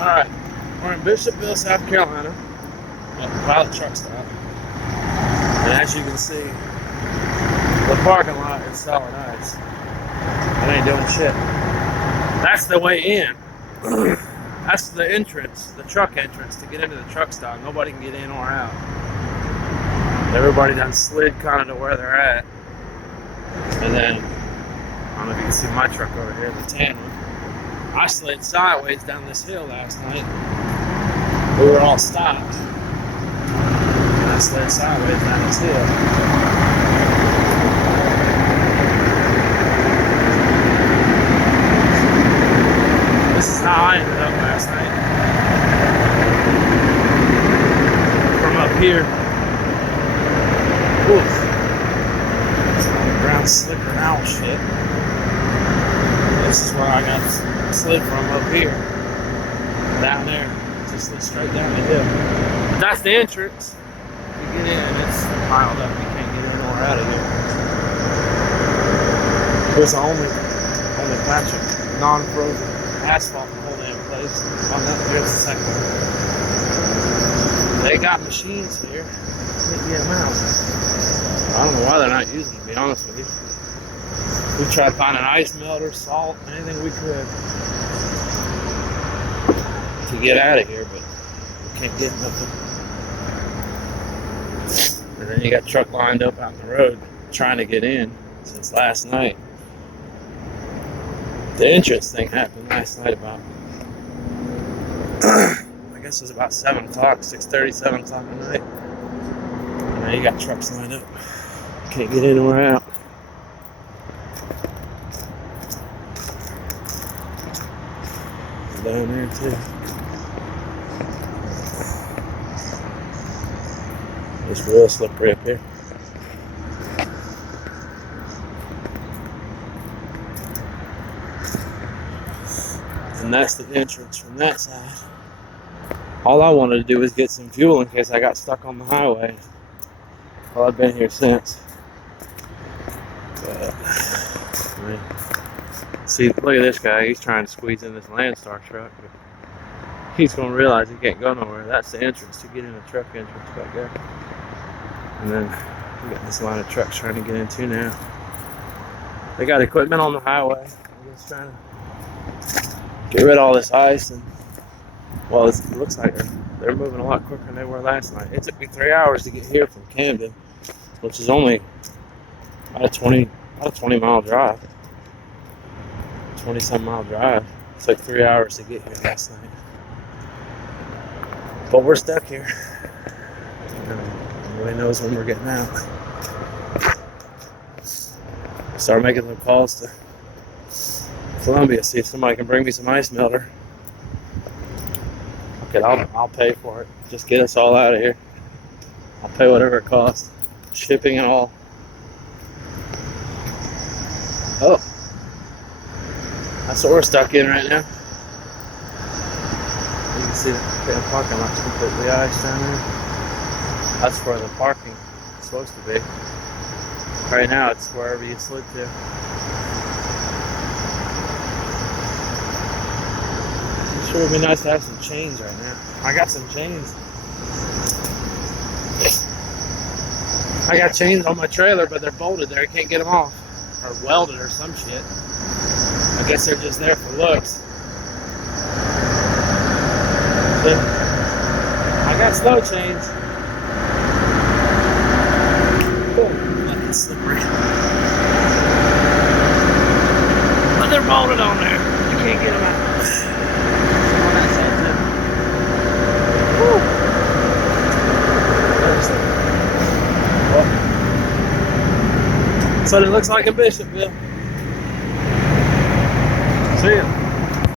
Alright, we're in Bishopville, South Carolina, at the pilot truck stop. And as you can see, the parking lot is solid ice. It ain't doing shit. That's the way in. That's the entrance, the truck entrance to get into the truck stop. Nobody can get in or out. Everybody done slid kind of to where they're at. And then, I don't know if you can see my truck over here, the tan one. I slid sideways down this hill last night. We were all stopped. And I slid sideways down this hill. This is how I ended up last night. From up here. Oof. It's on the ground slicker owl shit. This is where I got slid from up here. Down there. Just slid straight down the hill. But that's the entrance. You get in, it's piled up. You can't get in or out of here. There's the only patch of non-frozen asphalt in the whole damn place. On that, there's the second one. They got machines here. Can't get them out. I don't know why they're not using them, to be honest with you. We tried finding ice melter, salt, anything we could to get out of here, but we can't get nothing. And then you got truck lined up out in the road trying to get in since last night. The entrance thing happened last night about, I guess it was about 7 o'clock, 6:30, 7 o'clock at night. And now you got trucks lined up. Can't get in or out. Down there too. It's real slippery up here. And that's the entrance from that side. All I wanted to do was get some fuel in case I got stuck on the highway. Well, I've been here since. But, I mean, see, look at this guy. He's trying to squeeze in this Landstar truck. But he's going to realize he can't go nowhere. That's the entrance to get in the truck entrance back there. And then we got this line of trucks trying to get in too now. They got equipment on the highway. They're just trying to get rid of all this ice. And, well, it looks like they're moving a lot quicker than they were last night. It took me 3 hours to get here from Camden, which is only about a 20 mile drive. 20-some mile drive. It took 3 hours to get here last night. But we're stuck here. Nobody knows when we're getting out. Start making some calls to Columbia, see if somebody can bring me some ice melter. Okay, I'll pay for it. Just get us all out of here. I'll pay whatever it costs. Shipping and all. Oh. That's what we're stuck in right now. You can see the parking lot's completely iced down there. That's where the parking is supposed to be. Right now it's wherever you slid to. It sure would be nice to have some chains right now. I got some chains. I got chains on my trailer, but they're bolted there. I can't get them off. Or welded or some shit. I guess they're just there for looks. But I got snow chains. Cool. Fucking slippery. But they're bolted on there. You can't get them out. Some on that side too. Woo. Well, that's what it looks like in Bishopville. See ya.